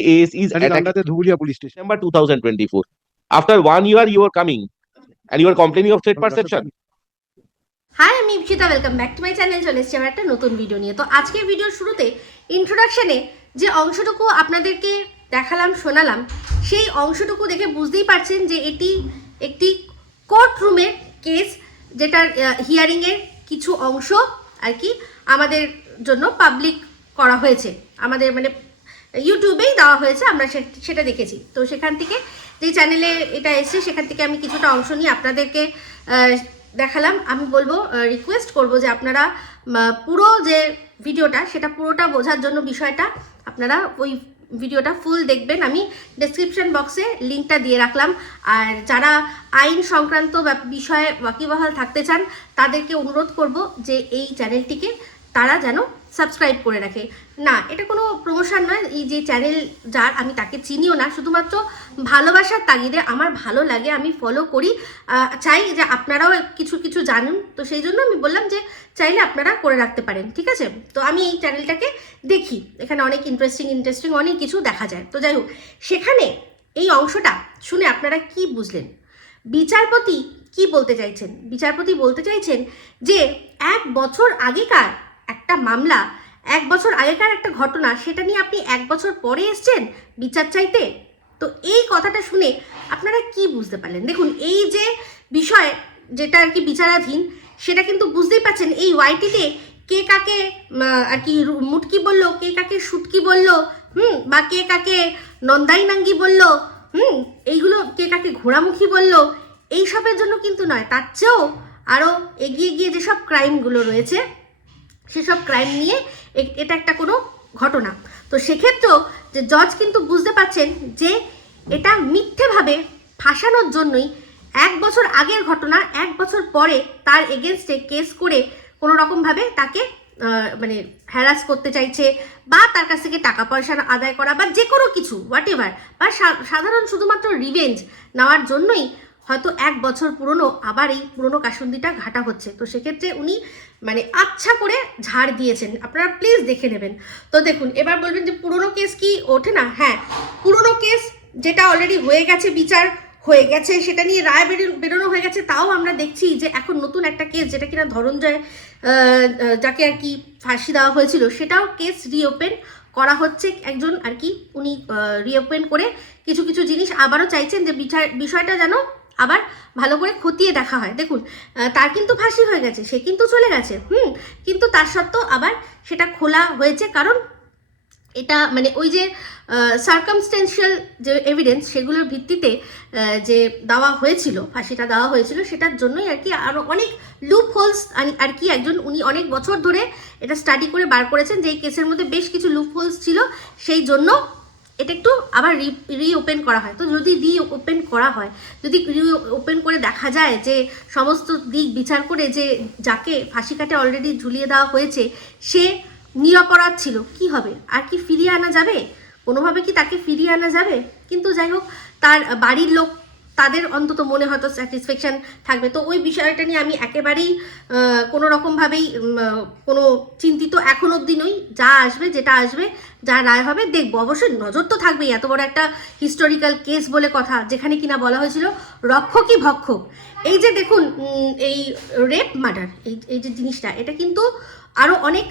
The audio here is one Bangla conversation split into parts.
Case is attacking Dhulia police station. December 2024. After 1 year, you are coming and you are complaining of threat perception. Hi, আমি Ipsita, welcome back to my channel. চলে এসেছি আমার একটা নতুন ভিডিও নিয়ে। তো আজকের ভিডিওর শুরুতে ইন্ট্রোডাকশনে যে অংশটুকু আপনাদেরকে দেখালাম, শোনালাম, সেই অংশটুকু দেখে বুঝতেই পারছেন যে এটি একটি কোর্ট রুমের কেস, যেটার হিয়ারিংয়ের কিছু অংশ আর কি আমাদের জন্য পাবলিক করা হয়েছে, আমাদের মানে ইউটিউবেই দেওয়া হয়েছে, আমরা সেটা দেখেছি। তো সেখান থেকে যে চ্যানেলে এটা এসছে সেখান থেকে আমি কিছুটা অংশ নিয়ে আপনাদেরকে দেখালাম। আমি বলবো, রিকোয়েস্ট করব যে আপনারা পুরো যে ভিডিওটা সেটা পুরোটা বোঝার জন্য বিষয়টা আপনারা ওই ভিডিওটা ফুল দেখবেন। আমি ডেসক্রিপশন বক্সে লিঙ্কটা দিয়ে রাখলাম। আর যারা আইন সংক্রান্ত বিষয়ে ওয়াকিবহাল থাকতে চান তাদেরকে অনুরোধ করব যে এই চ্যানেলটিকে তারা যেন সাবস্ক্রাইব করে রাখে। না, এটা কোনো প্রমোশন নয়, এই যে চ্যানেল যার, আমি তাকে চিনিও না, শুধুমাত্র ভালোবাসার তাগিদে আমার ভালো লাগে, আমি ফলো করি, চাই যে আপনারাও কিছু কিছু জানুন। তো সেই জন্য আমি বললাম যে চাইলে আপনারা করে রাখতে পারেন, ঠিক আছে? তো আমি এই চ্যানেলটাকে দেখি, এখানে অনেক ইন্টারেস্টিং অনেক কিছু দেখা যায়। তো যাই হোক, সেখানে এই অংশটা শুনে আপনারা কি বুঝলেন? বিচারপতি কি বলতে চাইছেন? বিচারপতি বলতে চাইছেন যে 1 বছর আগেকার একটা মামলা, 1 বছর আগেকার একটা ঘটনা, সেটা নিয়ে আপনি 1 বছর পরে এসছেন বিচার চাইতে। তো এই কথাটা শুনে আপনারা কি বুঝতে পারলেন? দেখুন, এই যে বিষয় যেটা আর কি বিচারাধীন, সেটা কিন্তু বুঝতেই পাচ্ছেন এই ওয়াইটিতে কে কাকে আর কি মুটকি বললো, কে কাকে সুটকি বললো, বা কে কাকে নন্দাই নাঙ্গি বললো, এইগুলো কে কাকে ঘোড়ামুখী বললো, এইসবের জন্য কিন্তু নয়, তার চেয়েও আরও এগিয়ে গিয়ে যেসব ক্রাইমগুলো রয়েছে সেসব ক্রাইম নিয়ে এটা একটা কোনো ঘটনা। তো সেক্ষেত্রেও যে জজ কিন্তু বুঝতে পারছেন যে এটা মিথ্যেভাবে ফাঁসানোর জন্যই 1 বছর আগের ঘটনা 1 বছর পরে তার এগেনস্টে কেস করে কোনো রকমভাবে তাকে মানে হ্যারাস করতে চাইছে, বা তার কাছ থেকে টাকা পয়সা আদায় করা, বা যে কোনো কিছু হোয়াটএভার, বা সাধারণ শুধুমাত্র রিভেঞ্জ নেওয়ার জন্যই হয়তো 1 বছর পুরনো আবার এই পুরনো কাসুন্দিটা ঘাটা হচ্ছে। তো সেক্ষেত্রে উনি মানে আচ্ছা করে ঝাড় দিয়েছেন, আপনারা প্লিজ দেখে নেবেন। তো দেখুন, এবার বলবেন যে পুরনো কেস কি ওঠে না? হ্যাঁ, পুরনো কেস যেটা অলরেডি হয়ে গেছে, বিচার হয়ে গেছে, সেটা নিয়ে রায় বেরোনো হয়ে গেছে, তাও আমরা দেখছি যে এখন নতুন একটা কেস, যেটা কিনা ধনঞ্জয় যাকে আর কি ফাঁসি দেওয়া হয়েছিল, সেটাও কেস রিওপেন করা হচ্ছে। একজন আর কি উনি রিওপেন করে কিছু কিছু জিনিস আবারও চাইছেন যে বিষয়টা যেন আবার ভালো করে খতিয়ে দেখা হয়। দেখুন, তার কিন্তু ফাঁসি হয়ে গেছে, সে কিন্তু চলে গেছে, কিন্তু তার সত্ত্বেও আবার সেটা খোলা হয়েছে, কারণ এটা মানে ওই যে সার্কামস্টেন্সিয়াল যে এভিডেন্স, সেগুলোর ভিত্তিতে যে দেওয়া হয়েছিল, ফাঁসিটা দেওয়া হয়েছিল, সেটার জন্যই আর কি আরও অনেক লুপ হোলস আর কি একজন উনি অনেক বছর ধরে এটা স্টাডি করে বার করেছেন যে এই কেসের মধ্যে বেশ কিছু লুপ হোলস ছিল, সেই জন্য এটা একটু আবার রিওপেন করা হয়। তো যদি রিওপেন করা হয়, যদি রিওপেন করে দেখা যায় যে সমস্ত দিক বিচার করে যে যাকে ফাঁসি কাটে অলরেডি ঝুলিয়ে দেওয়া হয়েছে সে নিরপরাধ ছিল, কি হবে? আর কি ফিরিয়ে আনা যাবে? কোনোভাবে কি তাকে ফিরিয়ে আনা যাবে? কিন্তু যাই হোক, তার বাড়ির লোক, তাদের অন্তত মনে হয়তো স্যাটিসফ্যাকশান থাকবে। তো ওই বিষয়টা নিয়ে আমি একেবারেই কোনো রকমভাবেই কোনো চিন্তিত এখন অবধি নই। যা আসবে, যেটা আসবে, যা রায় হবে দেখবো। অবশ্যই নজর তো থাকবেই, এত বড় একটা হিস্টোরিক্যাল কেস বলে কথা, যেখানে কিনা বলা হয়েছিল রক্ষকই ভক্ষক। এই যে দেখুন, এই রেপ মার্ডার, এই যে জিনিসটা, এটা কিন্তু আরও অনেক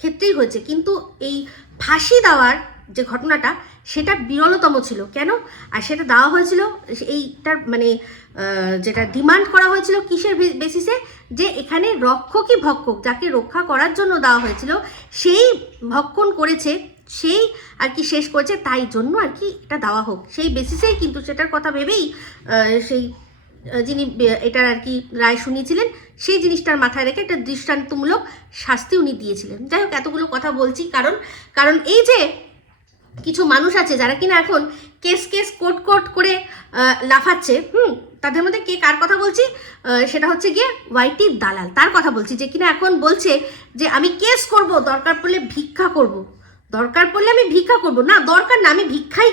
ক্ষেত্রেই হয়েছে, কিন্তু এই ফাঁসি দেওয়ার যে ঘটনাটা সেটা বিরলতম ছিল। কেন? আর সেটা দেওয়া হয়েছিল এইটার মানে যেটা ডিমান্ড করা হয়েছিল কিসের বেসিসে, যে এখানে রক্ষকই ভক্ষক, যাকে রক্ষা করার জন্য দেওয়া হয়েছিল সেই ভক্ষণ করেছে, সেই আর কি শেষ করেছে, তাই জন্য আর কি এটা দেওয়া হোক, সেই বেসিসেই কিন্তু সেটার কথা ভেবেই সেই যিনি এটার আর কি রায় শুনিয়েছিলেন সেই জিনিসটার মাথায় রেখে একটা দৃষ্টান্তমূলক শাস্তি উনি দিয়েছিলেন। যাই হোক, এতগুলো কথা বলছি কারণ এই যে কিছু মানুষ আছে যারা কিনা এখন কেস কোট করে লাফাচ্ছে, তাদের মধ্যে কে কার কথা বলছি, সেটা হচ্ছে গিয়ে ওয়াইটির দালাল, তার কথা বলছি, যে কিনা এখন বলছে যে আমি কেস করব, দরকার পড়লে ভিক্ষা করব, দরকার পড়লে আমি ভিক্ষা করব, না দরকার না, আমি ভিক্ষাই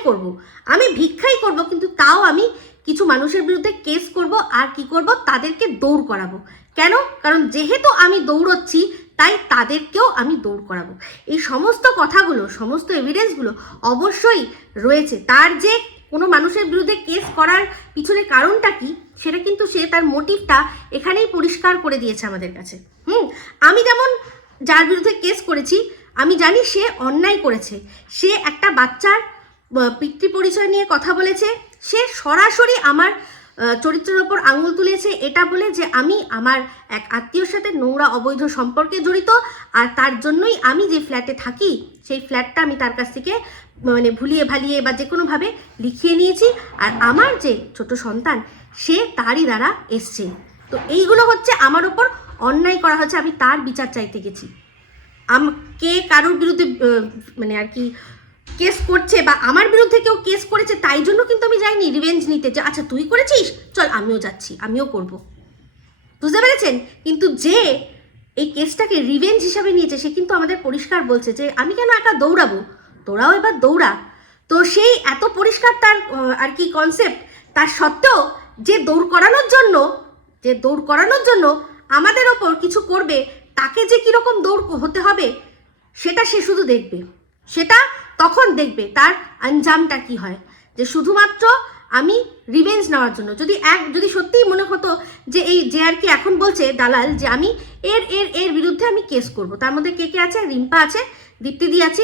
করব, কিন্তু তাও আমি কিছু মানুষের বিরুদ্ধে কেস করব, আর কি করব, তাদেরকে দৌড় করাবো। কেন? কারণ যেহেতু আমি দৌড়চ্ছি তাই তাদেরকেও আমি দৌড় করাবো। এই সমস্ত কথাগুলো, সমস্ত এভিডেন্সগুলো অবশ্যই রয়েছে। তার যে কোনো মানুষের বিরুদ্ধে কেস করার পিছনে কারণটা কি, সেটা কিন্তু সে তার মোটিভটা এখানেই পরিষ্কার করে দিয়েছে আমাদের কাছে। আমি যেমন যার বিরুদ্ধে কেস করেছি, আমি জানি সে অন্যায় করেছে। সে একটা বাচ্চার পিতৃ পরিচয় নিয়ে কথা বলেছে, সে সরাসরি আমার চরিত্রের ওপর আঙুল তুলেছে এটা বলে যে আমি আমার এক আত্মীয়র সাথে নোংরা অবৈধ সম্পর্কে জড়িত, আর তার জন্যই আমি যে ফ্ল্যাটে থাকি সেই ফ্ল্যাটটা আমি তার কাছ থেকে মানে ভুলিয়ে ভালিয়ে বা যে কোনোভাবে লিখিয়ে নিয়েছি, আর আমার যে ছোট সন্তান সে তারই দ্বারা এসছে। তো এইগুলো হচ্ছে আমার ওপর অন্যায় করা হচ্ছে, আমি তার বিচার চাইতে গেছি। কে কারোর বিরুদ্ধে মানে আর কি কেস করছে বা আমার বিরুদ্ধে কেউ কেস করেছে তাই জন্য কিন্তু আমি যাইনি রিভেঞ্জ নিতে, যে আচ্ছা তুই করেছিস চল আমিও যাচ্ছি, আমিও করব। বুঝতে পেরেছেন? কিন্তু যে এই কেসটাকে রিভেঞ্জ হিসাবে নিয়েছে সে কিন্তু আমাদের পরিষ্কার বলছে যে আমি কেন একা দৌড়াবো, তোরাও এবার দৌড়া। তো সেই এত পরিষ্কার তার আর কি কনসেপ্ট, তার সত্ত্বেও যে দৌড় করানোর জন্য আমাদের ওপর কিছু করবে, তাকে যে কীরকম দৌড় হতে হবে সেটা সে শুধু দেখবে, সেটা তখন দেখবে তার আঞ্জামটা কি হয়। যে শুধুমাত্র আমি রিভেঞ্জ নেওয়ার জন্য, যদি সত্যিই মনে হতো যে এই যে আর কি এখন বলছে দালাল যে আমি এর বিরুদ্ধে আমি কেস করব, তার মধ্যে কে কে আছে, রিম্পা আছে, দীপ্তিদি আছে,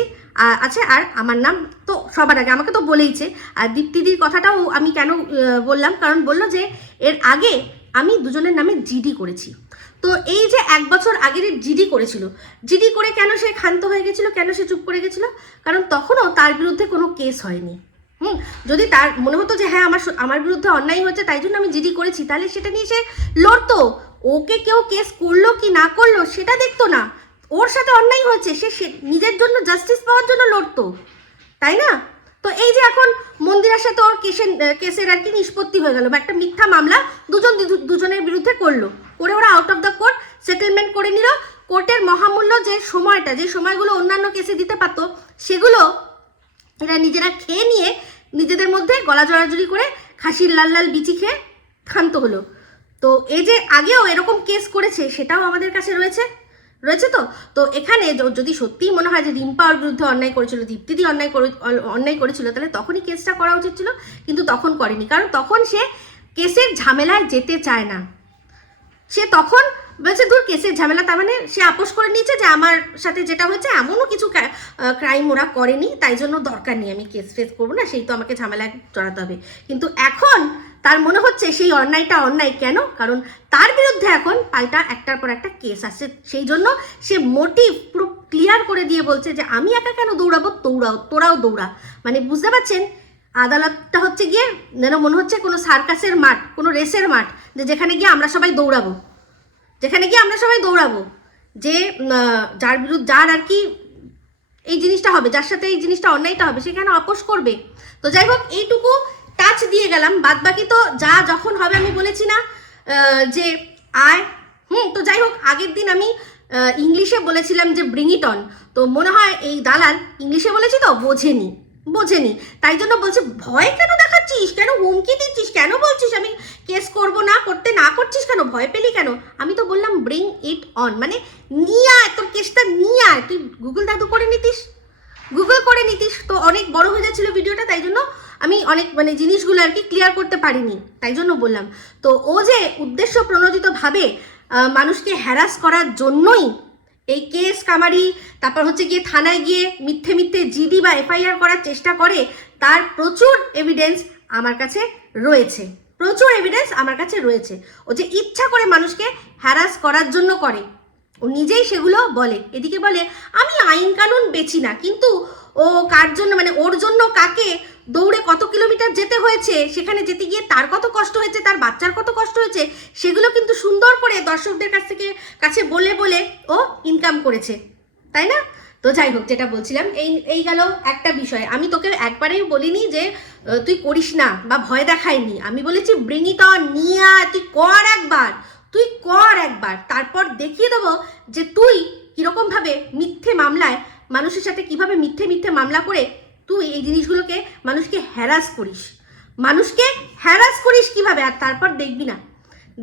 আর আমার নাম তো সবার আগে আমাকে তো বলেইছে। আর দীপ্তিদির কথাটাও আমি কেন বললাম, কারণ বললো যে এর আগে আমি দুজনের নামে জিডি করেছি। তো এই যে 1 বছর আগের জিডি করেছিল, জিডি করে কেন সে ক্ষান্ত হয়ে গেছিল, কেন সে চুপ করে গেছিল, কারণ তখনও তার বিরুদ্ধে কোনো কেস হয়নি। যদি তার মনে হতো যে হ্যাঁ আমার বিরুদ্ধে অন্যায় হচ্ছে তাই জন্য আমি জিডি করেছি, তাহলে সেটা নিয়ে সে লড়তো। ওকে কেউ কেস করলো কি না করলো সেটা দেখতো না, ওর সাথে অন্যায় হয়েছে সে নিজের জন্য জাস্টিস পাওয়ার জন্য লড়তো, তাই না? তো এই যে এখন মন্দিরার সাথে ওর কেসের আর কি নিষ্পত্তি হয়ে গেল, বা একটা মিথ্যা মামলা দুজনের বিরুদ্ধে করে ওরা out of the court settlement করে নিল। কোর্টের মহামূল্য যে সময়গুলো অন্যান্য কেসে দিতে পারতো সেগুলো এরা নিজেরা খেয়ে নিয়ে নিজেদের মধ্যে গলা জড়াজড়ি করে খাসির লাল লাল বিচি খেয়ে ক্ষান্ত হলো। তো এই যে আগেও এরকম কেস করেছে সেটাও আমাদের কাছে রয়েছে। তো এখানে যদি সত্যিই মনে হয় যে রিম্পা ওর বিরুদ্ধে অন্যায় করেছিল, দীপ্তিদি অন্যায় করেছিল, তাহলে তখনই কেসটা করা উচিত ছিল, কিন্তু তখন করেনি। কারণ তখন সে কেসের ঝামেলায় যেতে চায় না, সে তখন বলছে দূর কেসের ঝামেলা, তার মানে সে আপোষ করে নিয়েছে যে আমার সাথে যেটা হয়েছে এমনও কিছু ক্রাইম ওরা করেনি, তাই জন্য দরকার নেই, আমি কেস ফেস করবো না, সেই তো আমাকে ঝামেলায় জড়াতে হবে। কিন্তু এখন তার মনে হচ্ছে সেই অন্যায়টা অন্যায় কেন, কারণ তার বিরুদ্ধে এখন পাল্টা একটার পর একটা কেস আসছে, সেই জন্য সে মোটিভ পুরো ক্লিয়ার করে দিয়ে বলছে যে আমি একা কেন দৌড়াবো, তোরাও দৌড়া। মানে বুঝতে পারছেন, আদালতটা হচ্ছে গিয়ে যেন মনে হচ্ছে কোনো সার্কাসের মাঠ, কোনো রেসের মাঠ, যেখানে গিয়ে আমরা সবাই দৌড়াবো, যে যার আর কি এই জিনিসটা হবে, যার সাথে এই জিনিসটা অন্যায়টা হবে সেখানে আপোষ করবে। তো যাই হোক, এইটুকু টাচ দিয়ে গেলাম, বাদ বাকি তো যা যখন হবে আমি বলেছি না যে আয়। তো যাই হোক, আগের দিন আমি ইংলিশে বলেছিলাম যে ব্রিং ইট অন, তো মনে হয় এই দালাল ইংলিশে বলেছি তো বোঝেনি, তাই জন্য বলছে ভয় কেন দেখাচ্ছিস, কেন হুমকি দিচ্ছিস, কেন বলছিস আমি কেস করব না করছিস কেন, ভয় পেলি কেন? আমি তো বললাম ব্রিং ইট অন, মানে নিয়ে আয়, তোর কেসটা নিয়ে আয়। তুই গুগল করে নিতিস তো অনেক বড় হয়ে যাচ্ছিল ভিডিওটা, তাই জন্য আমি অনেক মানে জিনিসগুলো আর কি ক্লিয়ার করতে পারিনি, তাই জন্য বললাম। তো ও যে উদ্দেশ্য প্রণোদিতভাবে মানুষকে হ্যারাস করার জন্যই এই কেস কামারি, তারপর হচ্ছে গিয়ে থানায় গিয়ে মিথ্যে জিডি বা এফআইআর করার চেষ্টা করে, তার প্রচুর এভিডেন্স আমার কাছে রয়েছে। ও যে ইচ্ছা করে মানুষকে হ্যারাস করার জন্য করে, ও নিজেই সেগুলো বলে। এদিকে বলে আমি আইন কানুন বেছি না, কিন্তু ও কার জন্য, মানে ওর জন্য কাকে দৌড়ে কত কিলোমিটার যেতে হয়েছে, সেখানে যেতে গিয়ে তার কত কষ্ট হয়েছে, তার বাচ্চার কত কষ্ট হয়েছে, সেগুলো কিন্তু সুন্দর করে দর্শকদের কাছে বলে ও ইনকাম করেছে, তাই না? তো যাই হোক, যেটা বলছিলাম, এই গেল একটা বিষয়। আমি তোকে একবারেই বলিনি যে তুই করিস না বা ভয় দেখাইনি, আমি বলেছি ব্রিং ইট অন, নিয়ে আয়, তুই কর একবার, তারপর দেখিয়ে দেবো যে তুই কিরকমভাবে মিথ্যে মামলায় মানুষের সাথে কিভাবে মিথ্যে মামলা করে তুই এই জিনিসগুলোকে মানুষকে হ্যারাস করিস কিভাবে, আর তারপর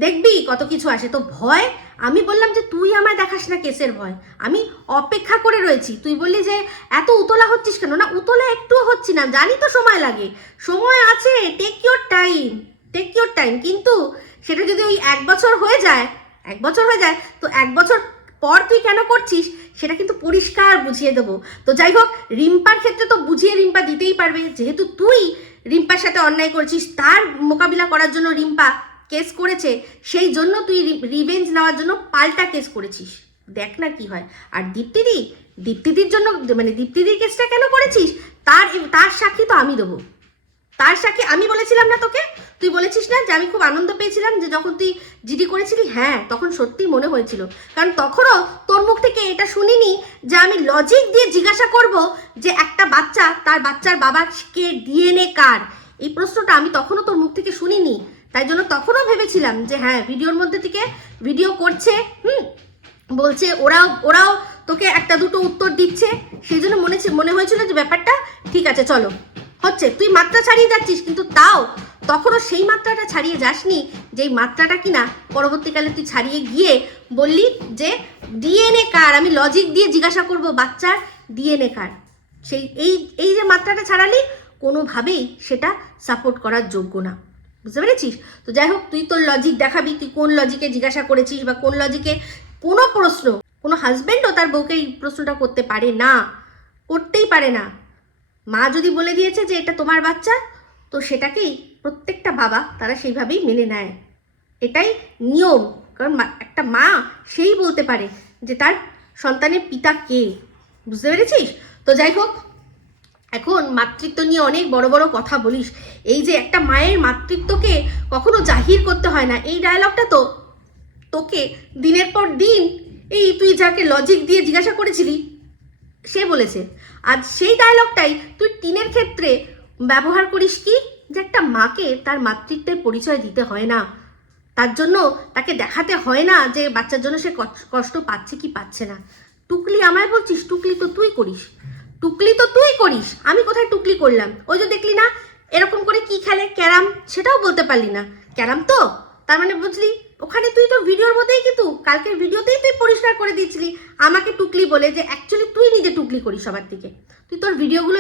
দেখবি কত কিছু আসে। তো ভয় আমি বললাম যে তুই আমায় দেখাস না কেসের ভয়, আমি অপেক্ষা করে রয়েছি। তুই বললি যে এত উতলা হচ্ছিস কেন? না, উতলা একটুও হচ্ছি না, জানি তো সময় লাগে, সময় আছে, take your time, take your time. কিন্তু সেটা যদি ওই 1 বছর হয়ে যায়, 1 বছর হয়ে যায়, তো 1 বছর পর তুই কেন করছিস সেটা কিন্তু পরিষ্কার বুঝিয়ে দেবো। তো যাই হোক, রিম্পার ক্ষেত্রে তো বুঝিয়ে রিম্পা দিতেই পারবে, যেহেতু তুই রিম্পার সাথে অন্যায় করেছিস, তার মোকাবিলা করার জন্য রিম্পা কেস করেছে, সেই জন্য তুই রিভেঞ্জ নেওয়ার জন্য পাল্টা কেস করেছিস। দেখ না কি হয়। আর দীপ্তিদির জন্য, মানে দীপ্তিদির কেসটা কেন করেছিস, তার সাক্ষী তো আমি দেবো। তার সাক্ষী আমি বলেছিলাম না তোকে? তুই বলেছিস না যে আমি খুব আনন্দ পেয়েছিলাম যে যখন তুই জিডি করেছিলি? হ্যাঁ, তখন সত্যি মনে হয়েছিল, কারণ তখনও তোর মুখ থেকে এটা শুনিনি যে আমি লজিক দিয়ে জিজ্ঞাসা করব যে একটা বাচ্চা, তার বাচ্চার বাবাকে ডিএনএ কার, এই প্রশ্নটা আমি তখনও তোর মুখ থেকে শুনিনি। তাই জন্য তখনও ভেবেছিলাম যে হ্যাঁ, ভিডিওর মধ্যে থেকে ভিডিও করছে, বলছে ওরাও তোকে একটা দুটো উত্তর দিচ্ছে, সেই জন্য মনে হয়েছিল যে ব্যাপারটা ঠিক আছে, চলো হচ্ছে। তুই মাত্রা ছাড়িয়ে যাচ্ছিস, কিন্তু তাও তখনও সেই মাত্রাটা ছাড়িয়ে যাসনি, যেই মাত্রাটা কিনা পরবর্তীকালে তুই ছাড়িয়ে গিয়ে বললি যে ডিএনএ কার, আমি লজিক দিয়ে জিজ্ঞাসা করব বাচ্চার ডিএনএ কার। সেই এই যে মাত্রাটা ছাড়ালি, কোনোভাবেই সেটা সাপোর্ট করার যোগ্য না, বুঝতে পেরেছিস? তো যাই হোক, তুই তোর লজিক দেখাবি, তুই কোন লজিকে জিজ্ঞাসা করেছিস বা কোন লজিকে কোনো প্রশ্ন, কোনো হাজব্যান্ডও তার বউকে এই প্রশ্নটা করতে পারে না, করতেই পারে না। মা যদি বলে দিয়েছে যে এটা তোমার বাচ্চা, তো সেটাকেই প্রত্যেকটা বাবা তারা সেইভাবেই মেনে নেয়, এটাই নিয়ম। কারণ একটা মা সেই বলতে পারে যে তার সন্তানের পিতা কে, বুঝতে পেরেছিস? তো যাই হোক, এখন মাতৃত্ব নিয়ে অনেক বড় বড় কথা বলিস, এই যে একটা মায়ের মাতৃত্বকে কখনো জাহির করতে হয় না, এই ডায়লগটা তো তোকে দিনের পর দিন এই তুই যাকে লজিক দিয়ে জিজ্ঞাসা করেছিলি সে বলেছে। আজ সেই ডায়লগটাই তুই টিনের ক্ষেত্রে ব্যবহার করিস, কি যে একটা মাকে তার মাতৃত্বের পরিচয় দিতে হয় না, তার জন্য তাকে দেখাতে হয় না যে বাচ্চার জন্য সে কষ্ট পাচ্ছে কি পাচ্ছে না। টুকলি আমায় বলছিস? টুকলি তো তুই করিস, টুকলি তো তুই করিস, আমি কোথায় টুকলি করলাম? ওই যে দেখলি না এরকম করে কি খেলে, ক্যারাম, সেটাও বলতে পারলি না, ক্যারাম তো, তার মানে বুঝলি ওখানে তুই তোর ভিডিওর মধ্যেই, কিন্তু কালকের ভিডিওতেই তুই পরিষ্কার করে দিয়েছিলি আমাকে টুকলি বলে, যে অ্যাকচুয়ালি তুই নিজে টুকলি করিস সবার থেকে। তুই তোর ভিডিওগুলো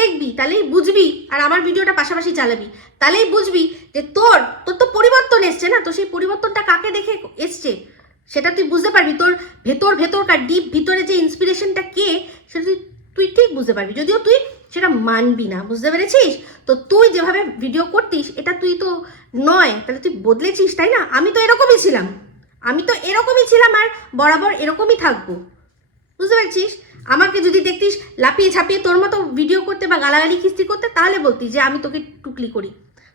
দেখবি, তাহলেই বুঝবি, আর আমার ভিডিওটা পাশাপাশি চালাবি, তাহলেই বুঝবি যে তোর তো পরিবর্তন এসছে না, তো সেই পরিবর্তনটা কাকে দেখে এসছে সেটা তুই বুঝতে পারবি। তোর ভেতরকার ডিপ ভিতরে যে ইন্সপিরেশনটা কে, সেটা তুই ঠিক বুঝতে পারবি, যদিও তুই সেটা মানবি না, বুঝতে পেরেছিস? তো তুই যেভাবে ভিডিও করতিস এটা তুই তো নয়, তাহলে তুই বদলেছিস, তাই না? আমি তো এরকমই ছিলাম আর বরাবর এরকমই থাকবো, বুঝতে পেরেছিস? আমাকে যদি দেখতিস লাপিয়ে ঝাঁপিয়ে তোর মতো ভিডিও করতে বা গালাগালি খিস্তি করতে, তাহলে বলতিস যে আমি তোকে টুকলি করি।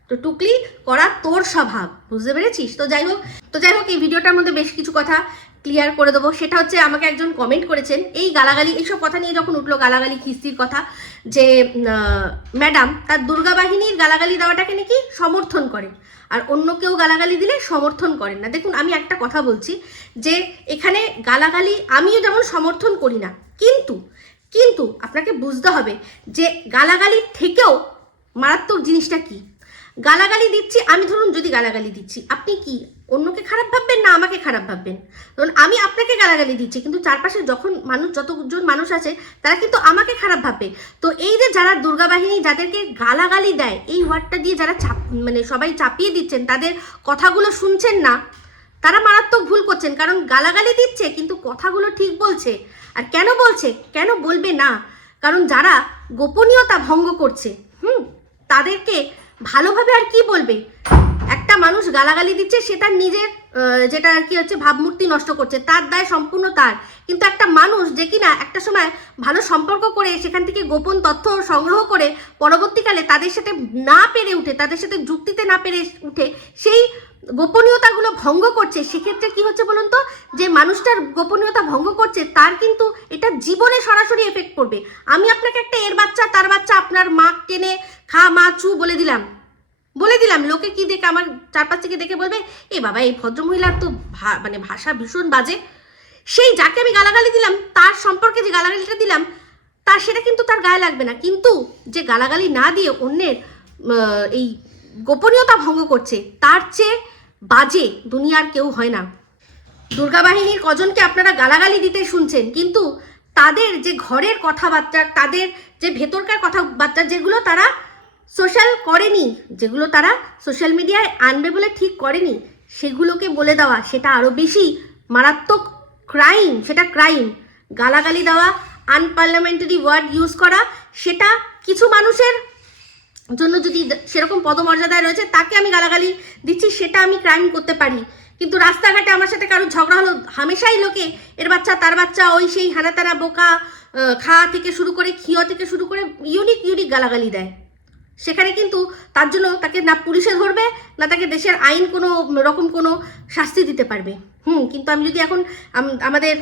তো টুকলি করা তোর স্বভাব, বুঝতে পেরেছিস? তো যাই হোক, এই ভিডিওটার মধ্যে বেশ কিছু কথা ক্লিয়ার করে দেবো। সেটা হচ্ছে, আমাকে একজন কমেন্ট করেছেন এই গালাগালি, এইসব কথা নিয়ে যখন উঠলো, গালাগালি খিস্তির কথা, যে ম্যাডাম তার দুর্গা বাহিনীর গালাগালি দেওয়াটাকে নাকি সমর্থন করেন, আর অন্য কেউ গালাগালি দিলে সমর্থন করেন না। দেখুন, আমি একটা কথা বলছি, যে এখানে গালাগালি আমিও যেমন সমর্থন করি না, কিন্তু আপনাকে বুঝতে হবে যে গালাগালির থেকেও মারাত্মক জিনিসটা কি। গালাগালি দিচ্ছি আমি, ধরুন যদি গালাগালি দিচ্ছি, আপনি কি অন্যকে খারাপ ভাববেন না আমাকে খারাপ ভাববেন? ধরুন আমি আপনাকে গালাগালি দিচ্ছি, কিন্তু চারপাশে যতজন মানুষ আছে তারা কিন্তু আমাকে খারাপ ভাববে। তো এই যে যারা দুর্গা বাহিনী যাদেরকে গালাগালি দেয়, এই ওয়ার্ডটা দিয়ে যারা মানে সবাই চাপিয়ে দিচ্ছেন, তাদের কথাগুলো শুনছেন না, তারা মারাত্মক ভুল করছেন। কারণ গালাগালি দিচ্ছে কিন্তু কথাগুলো ঠিক বলছে। আর কেন বলছে, কেন বলবে না? কারণ যারা গোপনীয়তা ভঙ্গ করছে, তাদেরকে ভালোভাবে আর কি বলবে? একটা মানুষ গালাগালি দিচ্ছে, সে তার নিজের যেটা আর কি হচ্ছে ভাবমূর্তি নষ্ট করছে, তার দায় সম্পূর্ণ তার। কিন্তু একটা মানুষ যে কিনা একটা সময় ভালো সম্পর্ক করে সেখান থেকে গোপন তথ্য সংগ্রহ করে পরবর্তীকালে তাদের সাথে না পেরে উঠে, তাদের সাথে যুক্তিতে না পেরে উঠে সেই গোপনীয়তাগুলো ভঙ্গ করছে, সেক্ষেত্রে কি হচ্ছে বলুন তো? যে মানুষটার গোপনীয়তা ভঙ্গ করছে তার কিন্তু এটা জীবনে সরাসরি এফেক্ট করবে। আমি আপনাকে একটা এর বাচ্চা তার বাচ্চা আপনার মা টেনে খা মা চু বলে দিলাম, লোকে কি দেখে, আমার চারপাশ থেকে দেখে বলবে এ বাবা এই ভদ্রমহিলার তো মানে ভাষা ভীষণ বাজে। সেই যাকে আমি গালাগালি দিলাম, তার সম্পর্কে যে গালাগালিটা দিলাম, তার সেটা কিন্তু তার গায়ে লাগবে না। কিন্তু যে গালাগালি না দিয়ে অন্যের এই গোপনীয়তা ভঙ্গ করছে, তার চেয়ে বাজে দুনিয়ার কেউ হয় না। দুর্গা বাহিনীর কজনকে আপনারা গালাগালি দিতে শুনছেন, কিন্তু তাদের যে ঘরের কথাবার্তা, তাদের যে ভেতরকার কথাবার্তা, যেগুলো তারা সোশ্যাল করেনি, যেগুলো তারা সোশ্যাল মিডিয়ায় আনবে বলে ঠিক করেনি, সেগুলোকে বলে দেওয়া, সেটা আরও বেশি মারাত্মক ক্রাইম। সেটা ক্রাইম। গালাগালি দেওয়া, আনপার্লামেন্টারি ওয়ার্ড ইউজ করা, সেটা কিছু মানুষের জন্য যদি সেরকম পদমর্যাদায় রয়েছে, তাকে আমি গালাগালি দিচ্ছি, সেটা আমি ক্রাইম করতে পারি। কিন্তু রাস্তাঘাটে আমার সাথে কারোর ঝগড়া হলো, হামেশাই লোকে এর বাচ্চা তার বাচ্চা, ওই সেই হানাতানা বোকা, খাওয়া থেকে শুরু করে খিয়া থেকে শুরু করে ইউনিক ইউনিক গালাগালি দেয়। সেখানে কিন্তু তার জন্য তাকে না পুলিশে ধরবে, না তাকে দেশের আইন কোনো রকম কোনো শাস্তি দিতে পারবে। কিন্তু আমি যদি এখন আমাদের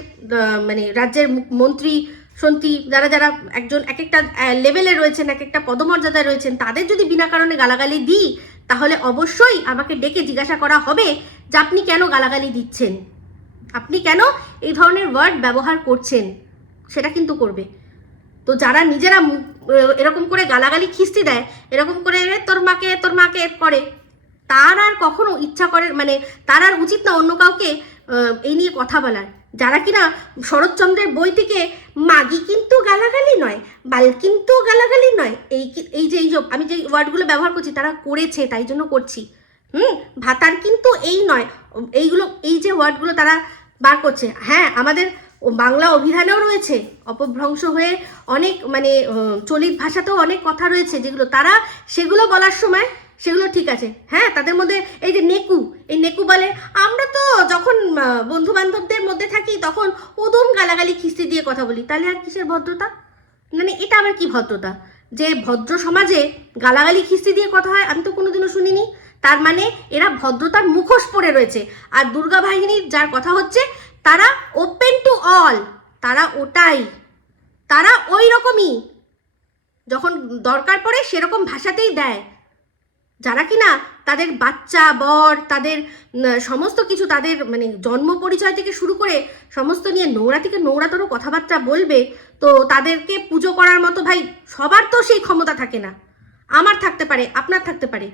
মানে রাজ্যের মন্ত্রী সন্ত্রী যারা যারা একজন এক একটা লেভেলে রয়েছেন, এক একটা পদমর্যাদায় রয়েছেন, তাদের যদি বিনা কারণে গালাগালি দিই, তাহলে অবশ্যই আমাকে ডেকে জিজ্ঞাসা করা হবে যে আপনি কেন গালাগালি দিচ্ছেন, আপনি কেন এই ধরনের ওয়ার্ড ব্যবহার করছেন, সেটা কিন্তু করবে। তো যারা নিজেরা এরকম করে গালাগালি খিস্তি দেয়, এরকম করে তোর মাকে করে, তার আর কখনো ইচ্ছা করে, মানে তার আর উচিত না অন্য কাউকে এই নিয়ে কথা বলার। যারা কিনা শরৎচন্দ্রের বই থেকে মাগি কিন্তু গালাগালি নয়, বাল কিন্তু গালাগালি নয়, এই যে আমি যে ওয়ার্ডগুলো ব্যবহার করছি তারা করেছে, তাই জন্য করছি। ভাতার কিন্তু এই নয়, এইগুলো, এই যে ওয়ার্ডগুলো তারা বার করছে, হ্যাঁ আমাদের বাংলা অভিধানেও রয়েছে, অপভ্রংশ হয়ে অনেক মানে চলিত ভাষাতেও অনেক কথা রয়েছে, যেগুলো তারা সেগুলো বলার সময় সেগুলো ঠিক আছে। হ্যাঁ, তাদের মধ্যে এই যে এই নেকু বলে, আমরা তো যখন বন্ধু বান্ধবদের মধ্যে থাকি তখন উদম গালাগালি খিস্তি দিয়ে কথা বলি, তাহলে আর কিসের ভদ্রতা? মানে এটা আবার কি ভদ্রতা যে ভদ্র সমাজে গালাগালি খিস্তি দিয়ে কথা হয়? আমি তো কোনোদিনও শুনিনি। তার মানে এরা ভদ্রতার মুখোশ পরে রয়েছে। আর দুর্গা বাহিনীর যার কথা হচ্ছে, তারা ওপেন টু অল, তারা ওটাই, তারা ওই রকমই, যখন দরকার পড়ে সেরকম ভাষাতেই দেয়। যারা কিনা তাদের বাচ্চা বর, তাদের সমস্ত কিছু, তাদের মানে জন্ম পরিচয় থেকে শুরু করে সমস্ত নিয়ে নোংরা থেকে নোংরাতর কথাবার্তা বলবে, তো তাদেরকে পুজো করার মতো ভাই সবার তো সেই ক্ষমতা থাকে না। আমার থাকতে পারে, আপনার থাকতে পারে,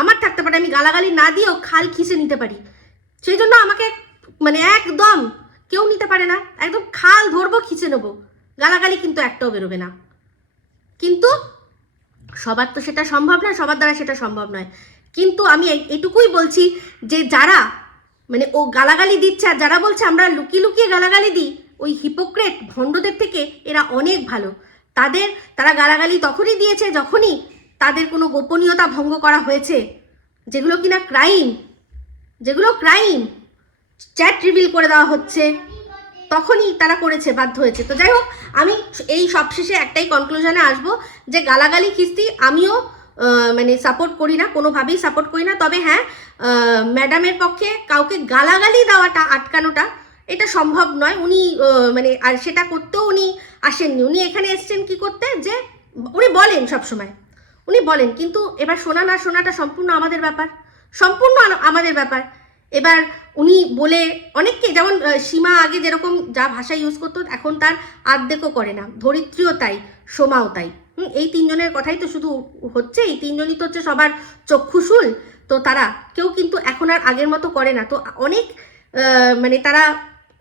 আমার থাকতে পারে, আমি গালাগালি না দিয়েও খাল খিসে নিতে পারি। সেই জন্য আমাকে মানে একদম কেউ নিতে পারে না, একদম খাল ধরবো, খিচে নেবো, গালাগালি কিন্তু একটাও বেরোবে না। কিন্তু সবার তো সেটা সম্ভব নয়, সবার দ্বারা সেটা সম্ভব নয়। কিন্তু আমি এটুকুই বলছি যে যারা মানে ও গালাগালি দিচ্ছে, আর যারা বলছে আমরা লুকিয়ে লুকিয়ে গালাগালি দিই, ওই হিপোক্রেট ভণ্ডদের থেকে এরা অনেক ভালো। তারা গালাগালি তখনই দিয়েছে যখনই তাদের কোনো গোপনীয়তা ভঙ্গ করা হয়েছে, যেগুলো কিনা ক্রাইম, চ্যাট রিভিল করে দেওয়া হচ্ছে, তখনই তারা করেছে, বাধ্য হয়েছে। তো যাই হোক, আমি এই সবশেষে একটাই কনক্লুশনে আসবো যে গালাগালি খিস্তি আমিও মানে সাপোর্ট করি না, কোনোভাবেই সাপোর্ট করি না। তবে হ্যাঁ, ম্যাডামের পক্ষে কাউকে গালাগালি দেওয়াটা, আটকানোটা, এটা সম্ভব নয়। উনি মানে আর সেটা করতেও উনি আসেননি। উনি এখানে এসছেন কি করতে, যে উনি বলেন সবসময়, উনি বলেন, কিন্তু এবার শোনা না শোনাটা সম্পূর্ণ আমাদের ব্যাপার, সম্পূর্ণ আমাদের ব্যাপার। এবার উনি বলে অনেককে, যেমন সীমা আগে যেরকম যা ভাষা ইউজ করতো, এখন তার আর্ধেকও করে না, ধরিত্রীও তাই, সোমাও তাই। এই তিনজনের কথাই তো শুধু হচ্ছে, এই তিনজনই তো হচ্ছে সবার চক্ষুশূল। তো তারা কেউ কিন্তু এখন আর আগের মতো করে না। তো অনেক মানে তারা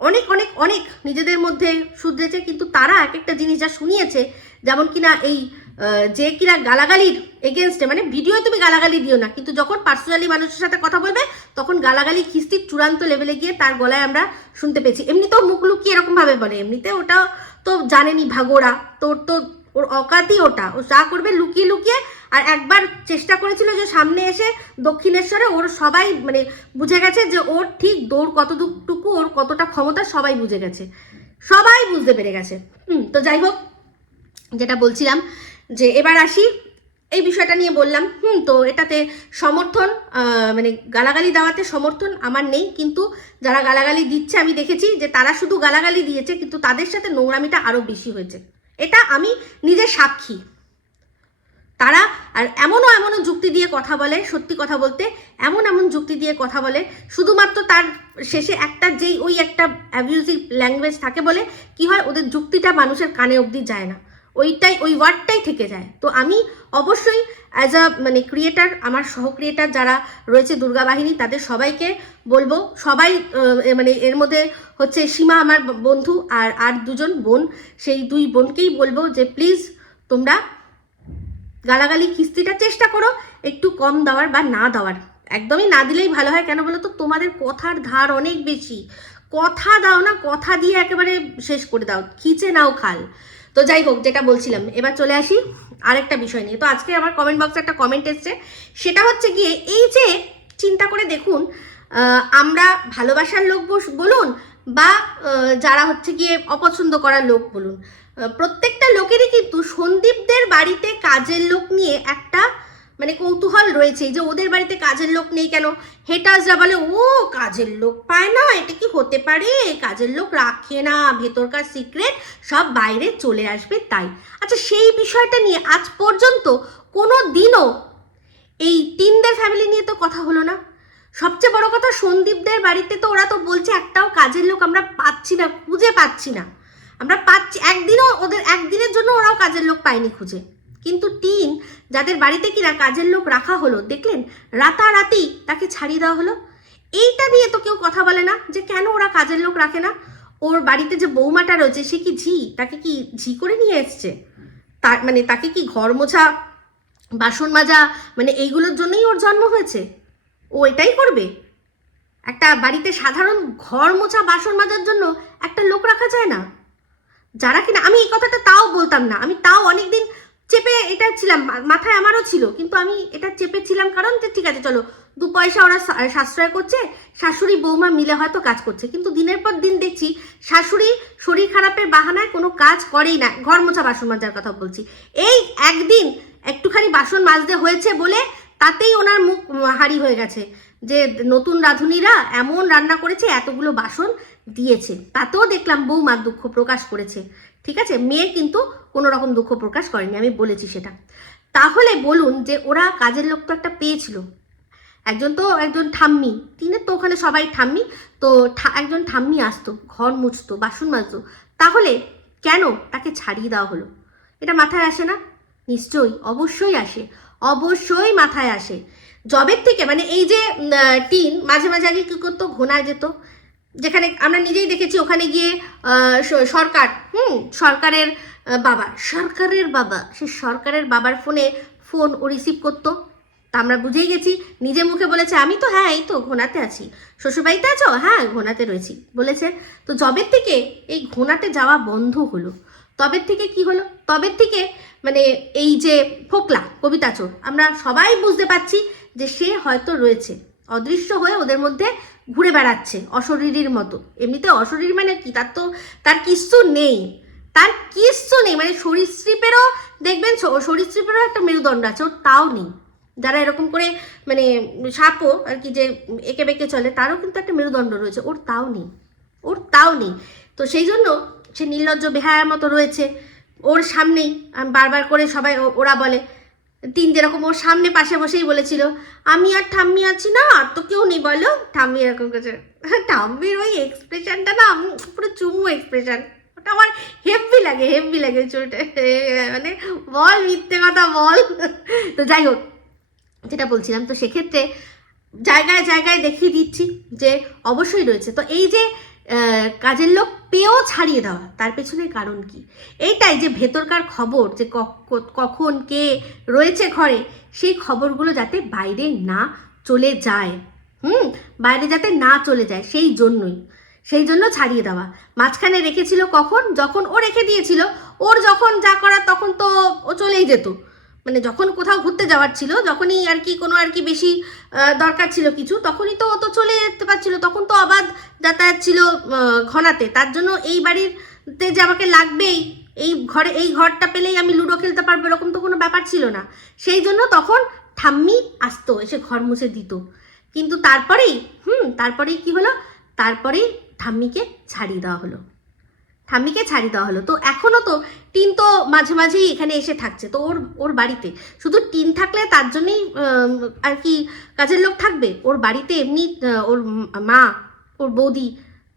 অনেক অনেক অনেক নিজেদের মধ্যে শুধরেছে, কিন্তু তারা এক একটা জিনিস যা শুনিয়েছে, যেমন কিনা এই যে কিনা গালাগালির এগেনস্টে, মানে ভিডিও তুমি গালাগালি দিও না, কিন্তু যখন পার্সোনালি মানুষের সাথে কথা বলবে তখন গালাগালি খিস্তির চূড়ান্ত লেভেলে গিয়ে তার গলায় আমরা শুনতে পেয়েছি। এমনিতেও মুখ লুকিয়ে এরকম ভাবে বলে, এমনিতে ওটা তো জানেনি ভাগোরা, ওর অকাতই ওটা, ও যা করবে লুকিয়ে লুকিয়ে। আর একবার চেষ্টা করেছিল যে সামনে এসে দক্ষিণেশ্বরে, ওর সবাই মানে বুঝে গেছে যে ওর ঠিক দৌড় কতটুকু, ওর কতটা ক্ষমতা সবাই বুঝে গেছে, সবাই বুঝতে পেরে গেছে। তো যাই হোক, যেটা বলছিলাম যে এবার আসি এই বিষয়টা নিয়ে বললাম। তো এটাতে সমর্থন, মানে গালাগালি দেওয়াতে সমর্থন আমার নেই, কিন্তু যারা গালাগালি দিচ্ছে আমি দেখেছি যে তারা শুধু গালাগালি দিয়েছে, কিন্তু তাদের সাথে নোংরামিটা আরও বেশি হয়েছে, এটা আমি নিজের সাক্ষী। তারা আর এমনও যুক্তি দিয়ে কথা বলে, সত্যি কথা বলতে এমন যুক্তি দিয়ে কথা বলে, শুধুমাত্র তার শেষে একটা ওই একটা অ্যাবিউজিভ ল্যাঙ্গুয়েজ থাকে বলে কি হয়, ওদের যুক্তিটা মানুষের কানে অবধি যায় না। ওই ওয়ার্ডটাই থেকে যায়। তো আমি অবশ্যই অ্যাজ আ মানে ক্রিয়েটার, আমার সহ ক্রিয়েটার যারা রয়েছে দুর্গা বাহিনী, তাদের সবাইকে বলবো, সবাই মানে এর মধ্যে হচ্ছে সীমা আমার বন্ধু, আর দুজন বোন, সেই দুই বোনকেই বলবো যে প্লিজ তোমরা গালাগালি কিস্তিটা চেষ্টা করো একটু কম দেওয়ার বা না দেওয়ার, একদমই না দিলেই ভালো হয়। কেন বলো তো, তোমাদের কথার ধার অনেক বেশি, কথা দাও না, কথা দিয়ে একেবারে শেষ করে দাও, খিচে নাও খাল। তো যাই হোক, যেটা বলছিলাম, এবার চলে আসি আরেকটা বিষয় নিয়ে। তো আজকে আমার কমেন্ট বক্সে একটা কমেন্ট এসছে, সেটা হচ্ছে গিয়ে এই যে চিন্তা করে দেখুন, আমরা ভালোবাসার লোক বলুন বা যারা হচ্ছে গিয়ে অপছন্দ করার লোক বলুন, প্রত্যেকটা লোকেরই কিন্তু সন্দীপদের বাড়িতে কাজের লোক নিয়ে একটা মানে কৌতূহল রয়েছে, যে ওদের বাড়িতে কাজের লোক নেই কেন। হেটার্সরা বলে ও কাজের লোক পায় না, এটা কি হতে পারে, কাজের লোক রাখে না, ভেতরকার সিক্রেট সব বাইরে চলে আসবে তাই। আচ্ছা, সেই বিষয়টা নিয়ে আজ পর্যন্ত কোনো দিনও এই টিনদের ফ্যামিলি নিয়ে তো কথা হলো না। সবচেয়ে বড় কথা, সন্দীপদের বাড়িতে তো ওরা তো বলছে একটাও কাজের লোক আমরা পাচ্ছি না, খুঁজে পাচ্ছি না। আমরা পাচ্ছি, একদিনও ওদের একদিনের জন্য ওরাও কাজের লোক পায়নি খুঁজে। কিন্তু টিন যাদের বাড়িতে কিনা কাজের লোক রাখা হলো, দেখলেন রাতারাতি তাকে ছাড়িয়ে দেওয়া হলো। এইটা নিয়ে তো কেউ কথা বলে না যে কেন ওরা কাজের লোক রাখে না। ওর বাড়িতে যে বৌমাটা রয়েছে সে কি ঝি, তাকে কি ঝি করে নিয়ে এসছে? তার মানে তাকে কি ঘর মোছা, বাসন মাজা, মানে এইগুলোর জন্যই ওর জন্ম হয়েছে? ও এটাই করবে? একটা বাড়িতে সাধারণ ঘর মোছা বাসন মাজার জন্য একটা লোক রাখা যায় না? যারা কিনা, আমি এই কথাটা তাও বলতাম না, আমি তাও অনেকদিন চেপে এটা ছিলাম, মাথায় আমারও ছিল, কিন্তু আমি এটা চেপে ছিলাম কারণ যে ঠিক আছে চলো 2 পয়সা ওরা সাশ্রয় করছে, শাশুড়ি বৌমা মিলে হয়তো কাজ করছে। কিন্তু দিনের পর দিন দেখছি শাশুড়ি শরীর খারাপের বাহানায় কোনো কাজ করেই না, ঘর মোছা বাসন মাজার কথা বলছি। এই একদিন একটুখানি বাসন মাজতে হয়েছে বলে তাতেই ওনার মুখ হাড়ি হয়ে গেছে, যে নতুন রাঁধুনিরা এমন রান্না করেছে, এতগুলো বাসন দিয়েছে, তাতেও দেখলাম বৌমা দুঃখ প্রকাশ করেছে। ঠিক আছে, মেয়ে কিন্তু কোনো রকম দুঃখ প্রকাশ করেনি, আমি বলেছি সেটা। তাহলে বলুন যে ওরা কাজের লোক তো একটা পেয়েছিল, একজন ঠাম্মি, তিনের তো ওখানে সবাই ঠাম্মি, তো একজন ঠাম্মি আসতো, ঘর মুছতো, বাসন মাজতো, তাহলে কেন তাকে ছাড়িয়ে দেওয়া হলো? এটা মাথায় আসে না? নিশ্চয়ই, অবশ্যই আসে, অবশ্যই মাথায় আসে। জবের থেকে মানে এই যে টিন মাঝে মাঝে আগে কী করতো, ঘোনায় যেত, যেখানে আমরা নিজেই দেখেছি, ওখানে গিয়ে সরকার সরকারের বাবা সে সরকারের বাবার ফোন ও রিসিভ করতো। তা আমরা বুঝেই গেছি, নিজে মুখে বলেছে আমি তো হ্যাঁ এই তো ঘোনাতে আছি। শ্বশুরবাড়িতে আছো? হ্যাঁ ঘোনাতে রয়েছি বলেছে। তো জবের থেকে এই ঘোনাতে যাওয়া বন্ধ হলো। তবের থেকে কি হলো? তবের থেকে মানে এই যে ফোকলা কবিতা চোর, আমরা সবাই বুঝতে পারছি যে সে হয়তো রয়েছে অদৃশ্য হয়ে ওদের মধ্যে ঘুরে বেড়াচ্ছে অশরীরীর মতো। এমনিতে অশরীর মানে কি, তার কিচ্ছু নেই, মানে সরীসৃপেরও দেখবেন, সরীসৃপেরও একটা মেরুদণ্ড আছে, ওর তাও নেই। যারা এরকম করে মানে সাপও আর কি যে এঁকে বেঁকে চলে, তারও কিন্তু একটা মেরুদণ্ড রয়েছে, ওর তাও নেই। তো সেই জন্য সে নির্লজ্জ বেহায়ার মতো রয়েছে ওর সামনেই। বারবার করে সবাই ওরা বলে, তিন যেরকম ওর সামনে পাশে বসেই বলেছিল আমি আর ঠাম্মি আছি না, আর তো কেউ নেই বলো। ঠাম্মি এরকম করছে, ঠাম্মির ওই এক্সপ্রেশনটা না পুরো চুমু এক্সপ্রেশন, ওটা আমার হেভি লাগে চুলটা, মানে বল মিথ্যে কথা বল। তো যাই হোক, যেটা বলছিলাম, তো সেক্ষেত্রে জায়গায় জায়গায় দেখিয়ে দিচ্ছি যে অবশ্যই রয়েছে। তো এই যে কাজের লোক পেয়েও ছাড়িয়ে দেওয়া, তার পেছনে কারণ কি? এইটাই যে ভেতরকার খবর, যে কখন কে রয়েছে ঘরে, সেই খবরগুলো যাতে বাইরে না চলে যায়, বাইরে যাতে না চলে যায়, সেই জন্য ছাড়িয়ে দেওয়া। মাঝখানে রেখেছিল কখন? যখন ও রেখে দিয়েছিল, ওর যখন যা করার তখন তো ও চলেই যেত, মানে যখন কোথাও ঘুরতে যাওয়ার ছিল, যখনই আর কি কোনো আর কি বেশি দরকার ছিল কিছু, তখনই তো ও তো চলে যেতে পারছিল, তখন তো অবাধ যাতায়াত ছিল ঘনাতে। তার জন্য এই বাড়িতে যে আমাকে লাগবেই, এই ঘরটা পেলেই আমি লুডো খেলতে পারবো, এরকম তো কোনো ব্যাপার ছিল না। সেই জন্য তখন ঠাম্মি আসতো, এসে ঘর মুছে দিত। কিন্তু তারপরেই কি হলো? তারপরেই ঠাম্মিকে ছাড়িয়ে দেওয়া হলো। তো এখনো তো টিন তো মাঝে মাঝেই এখানে এসে থাকছে, তো ওর বাড়িতে শুধু টিন থাকলে তার জন্যই আর কি কাজের লোক থাকবে? ওর বাড়িতে এমনি ওর মা, ওর বৌদি,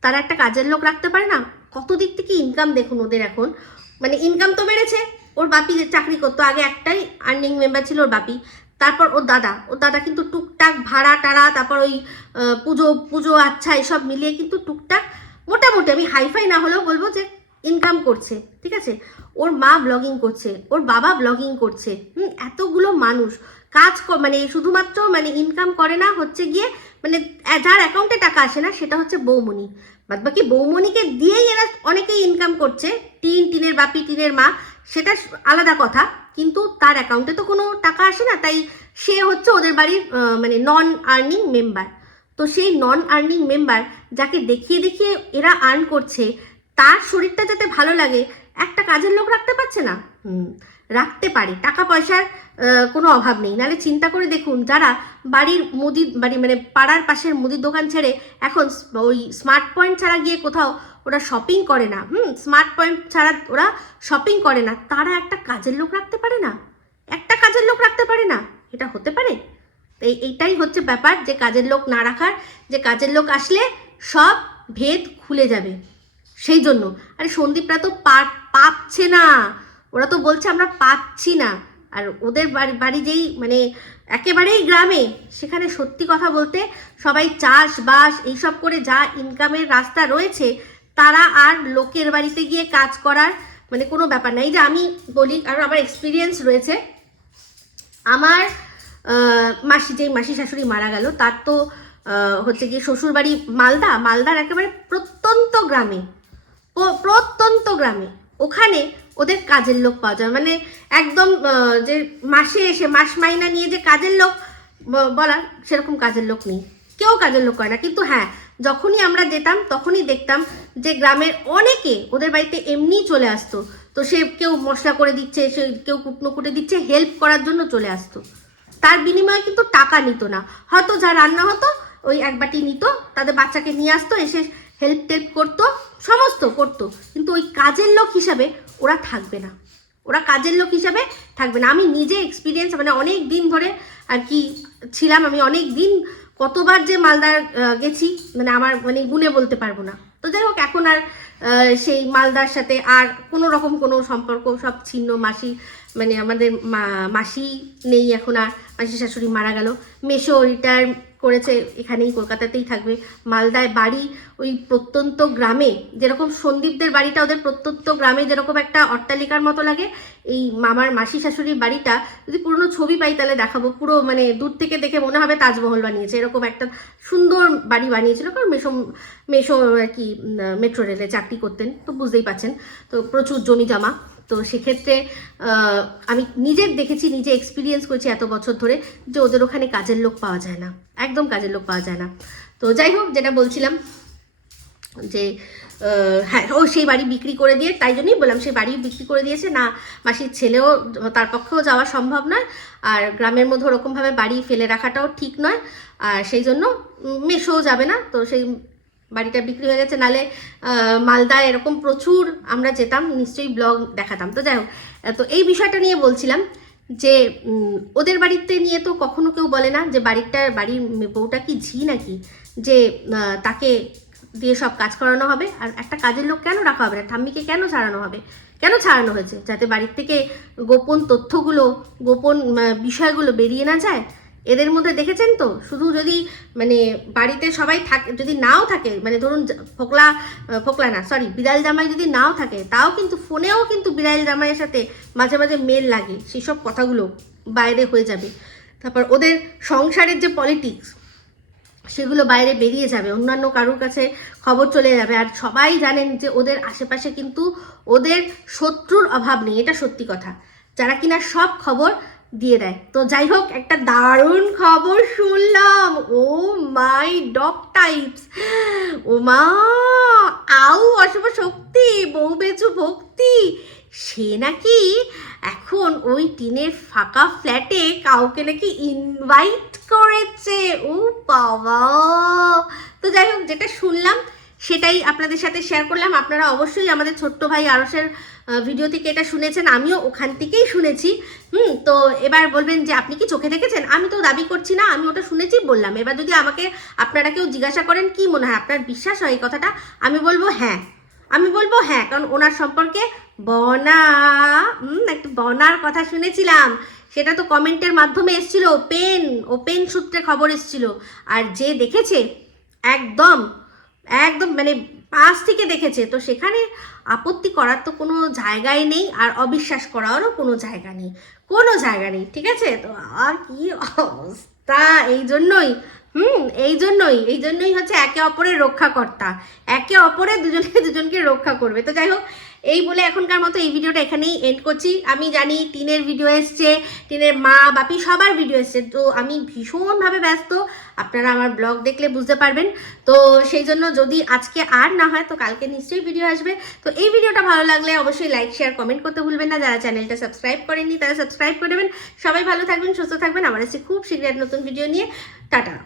তারা একটা কাজের লোক রাখতে পারে না? কত দিক থেকে ইনকাম দেখুন ওদের এখন, মানে ইনকাম তো বেড়েছে, ওর বাপি যে চাকরি করতো আগে, একটাই আর্নিং মেম্বার ছিল ওর বাপি। তারপর ওর দাদা কিন্তু টুকটাক ভাড়া টাড়া, তারপর ওই পুজো পুজো আচ্ছা এসব মিলিয়ে কিন্তু টুকটাক মোটামুটি, আমি হাইফাই না হলেও বলবো যে ইনকাম করছে, ঠিক আছে। ওর মা ব্লগিং করছে, ওর বাবা ব্লগিং করছে, এতগুলো মানুষ কাজ মানে শুধুমাত্র মানে ইনকাম করে না হচ্ছে গিয়ে মানে যার অ্যাকাউন্টে টাকা আসে না সেটা হচ্ছে বৌমনি, বাদ বাকি বৌমনিকে দিয়েই এরা অনেকেই ইনকাম করছে। টিনের বাপি টিনের মা সেটা আলাদা কথা, কিন্তু তার অ্যাকাউন্টে তো কোনো টাকা আসে না, তাই সে হচ্ছে ওদের বাড়ির মানে নন আর্নিং মেম্বার। তো সেই নন আর্নিং মেম্বার যাকে দেখিয়ে দেখিয়ে এরা আর্ন করছে, তার শরীরটা যাতে ভালো লাগে, একটা কাজের লোক রাখতে পারছে না। রাখতে পারে, টাকা পয়সার কোনো অভাব নেই। নাহলে চিন্তা করে দেখুন, যারা বাড়ি মানে পাড়ার পাশের মুদির দোকান ছেড়ে এখন ওই স্মার্ট পয়েন্ট ছাড়া গিয়ে কোথাও ওরা শপিং করে না, স্মার্ট পয়েন্ট ছাড়া ওরা শপিং করে না, তারা একটা কাজের লোক রাখতে পারে না, একটা কাজের লোক রাখতে পারে না। এটা হতে পারে? এইটাই হচ্ছে ব্যাপার, যে কাজের লোক না রাখার, যে কাজের লোক আসলে সব ভেদ খুলে যাবে। সেই জন্য আরে সন্দীপরা তো পাচ্ছে না, ওরা তো বলছে আমরা পাচ্ছি না। আর ওদের বাড়ি যেই মানে একেবারেই গ্রামে, সেখানে সত্যি কথা বলতে সবাই চাষবাস এইসব করে যা ইনকামের রাস্তা রয়েছে, তারা আর লোকের বাড়িতে গিয়ে কাজ করার মানে কোনো ব্যাপার নাই। যে আমি বলি, কারণ আমার এক্সপিরিয়েন্স রয়েছে। আমার যেই মাসি শাশুড়ি মারা গেল, তার তো হচ্ছে গিয়ে শ্বশুরবাড়ি মালদার একেবারে প্রত্যন্ত গ্রামে, ওখানে ওদের কাজের লোক পাওয়া যায়, মানে একদম যে মাসে এসে মাস মাইনা নিয়ে যে কাজের লোক বলা, সেরকম কাজের লোক নেই, কেউ কাজের লোক করে না। কিন্তু হ্যাঁ, যখনই আমরা যেতাম তখনই দেখতাম যে গ্রামের অনেকে ওদের বাড়িতে এমনিই চলে আসতো। তো সে কেউ মশলা করে দিচ্ছে, সে কেউ কুটনো কুটে দিচ্ছে, হেল্প করার জন্য চলে আসতো। তার বিনিময়ে কিন্তু টাকা নিত না, হয়তো যা রান্না হতো ওই এক বাটি নিত, তাদের বাচ্চাকে নিয়ে আসতো, এসে হেল্প টেল্প করতো, সমস্ত করতো। কিন্তু ওই কাজের লোক হিসাবে ওরা থাকবে না, আমি নিজে এক্সপিরিয়েন্স, মানে অনেক দিন ধরে আর কি ছিলাম, আমি অনেক দিন কতবার যে মালদার গেছি মানে আমার মানে গুণে বলতে পারবো না। তো যাই হোক, এখন আর সেই মালদার সাথে আর কোনো রকম কোনো সম্পর্ক, সব ছিন্ন। মানে আমাদের মাসি নেই এখন, আর মাসি শাশুড়ি মারা গেল, মেসো রিটায়ার করেছে, এখানেই কলকাতাতেই থাকবে। মালদায় বাড়ি ওই প্রত্যন্ত গ্রামে, যেরকম সন্দীপদের বাড়িটা ওদের প্রত্যন্ত গ্রামে যেরকম একটা অট্টালিকার মতো লাগে, এই মামার মাসি শাশুড়ির বাড়িটা যদি পুরনো ছবি পাই তাহলে দেখাবো, পুরো মানে দূর থেকে দেখে মনে হবে তাজমহল বানিয়েছে, এরকম একটা সুন্দর বাড়ি বানিয়েছিল। কারণ মেসো আর কি মেট্রো রেলে চাকরি করতেন, তো বুঝতেই পারছেন, তো প্রচুর জমি জমা। তো সেক্ষেত্রে আমি নিজে এক্সপিরিয়েন্স করেছি এত বছর ধরে, যে ওদের ওখানে কাজের লোক পাওয়া যায় না, একদম কাজের লোক পাওয়া যায় না। তো যাই হোক, যেটা বলছিলাম যে হ্যাঁ, ও সেই বাড়ি বিক্রি করে দিয়ে, তাই জন্যই বললাম সেই বাড়ি বিক্রি করে দিয়েছে না, মাসির ছেলেও তার পক্ষেও যাওয়া সম্ভব নয়, আর গ্রামের মধ্যে ওরকমভাবে বাড়ি ফেলে রাখাটাও ঠিক নয়, আর সেই জন্য মেসোও যাবে না। তো সেই বাড়িটা বিক্রি হয়ে গেছে, নালে মালদায় এরকম প্রচুর আমরা যেতাম, নিশ্চয়ই ব্লগ দেখাতাম। তো যাই হোক, তো এই বিষয়টা নিয়ে বলছিলাম যে ওদের বাড়িতে নিয়ে তো কখনো কেউ বলে না যে বাড়ির বউটা কি ঝি নাকি, যে তাকে দিয়ে সব কাজ করানো হবে। আর একটা কাজের লোক কেন রাখা হবে না? ঠাম্মিকে কেন ছাড়ানো হবে? কেন ছাড়ানো হয়েছে? যাতে বাড়ির থেকে গোপন তথ্যগুলো, গোপন বিষয়গুলো বেরিয়ে না যায়। এদের মধ্যে দেখেছেন তো, শুধু যদি মানে বাড়িতে সবাই থাকে, যদি নাও থাকে, মানে ধরুন বিড়াল জামাই যদি নাও থাকে, তাও কিন্তু ফোনেও কিন্তু বিড়াল জামাইয়ের সাথে মাঝে মাঝে মেল লাগে, সেসব কথাগুলো বাইরে হয়ে যাবে। তারপর ওদের সংসারের যে পলিটিক্স, সেগুলো বাইরে বেরিয়ে যাবে, অন্যান্য কারোর কাছে খবর চলে যাবে। আর সবাই জানেন যে ওদের আশেপাশে কিন্তু ওদের শত্রুর অভাব নেই, এটা সত্যি কথা, যারা কিনা সব খবর দিয়ে দেয়। তো যাই হোক, একটা দারুণ খবর শুনলাম, ও মাই ডগ টাইপস, ও মা আউ অশুভ শক্তি, বউ বেচু ভক্তি, সে নাকি এখন ওই টিনের ফাঁকা ফ্ল্যাটে কাউকে নাকি ইনভাইট করেছে। ও বাবা! তো যাই হোক, যেটা শুনলাম সেটাই আপনাদের সাথে শেয়ার করলাম। আপনারা অবশ্যই আমাদের ছোট্ট ভাই আরসের ভিডিও থেকে এটা শুনেছেন, আমিও ওখান থেকেই শুনেছি। তো এবার বলবেন যে আপনি কি চোখে দেখেছেন? আমি তো দাবি করছি না, আমি ওটা শুনেছি বললাম। এবার যদি আমাকে আপনারা কেউ জিজ্ঞাসা করেন কি মনে হয়, আপনার বিশ্বাস হয় এই কথাটা, আমি বলবো হ্যাঁ, আমি বলবো হ্যাঁ, কারণ ওনার সম্পর্কে বনা একটা বনার কথা শুনেছিলাম, সেটা তো কমেন্টের মাধ্যমে এসেছিল, ওপেন সূত্রে খবর এসেছিল। আর যে দেখেছে একদম একদম মানে পাশ থেকে দেখেছে, তো সেখানে আপত্তি করার তো কোনো জায়গাই নেই, আর অবিশ্বাস করারও কোনো জায়গা নেই, ঠিক আছে? তো আর কি অবস্থা, এই জন্যই হচ্ছে একে অপরের রক্ষাকর্তা, একে অপরের দুজনকে রক্ষা করবে। তো যাই হোক, এই বলে এখনকার মতো এই ভিডিওটা এখানেই এন্ড করছি। আমি জানি টিনের ভিডিও এসছে, টিনের মা বাপি সবার ভিডিও এসছে, তো আমি ভীষণভাবে ব্যস্ত, আপনারা আমার ব্লগ দেখলে বুঝতে পারবেন। তো সেই জন্য যদি আজকে আর না হয় তো কালকে নিশ্চয়ই ভিডিও আসবে। তো এই ভিডিওটা ভালো লাগলে অবশ্যই লাইক শেয়ার কমেন্ট করতে ভুলবেন না। যারা চ্যানেলটা সাবস্ক্রাইব করেননি তারা সাবস্ক্রাইব করে দেবেন। সবাই ভালো থাকবেন, সুস্থ থাকবেন। আমার কাছে খুব শীঘ্রই নতুন ভিডিও নিয়ে। টাটা।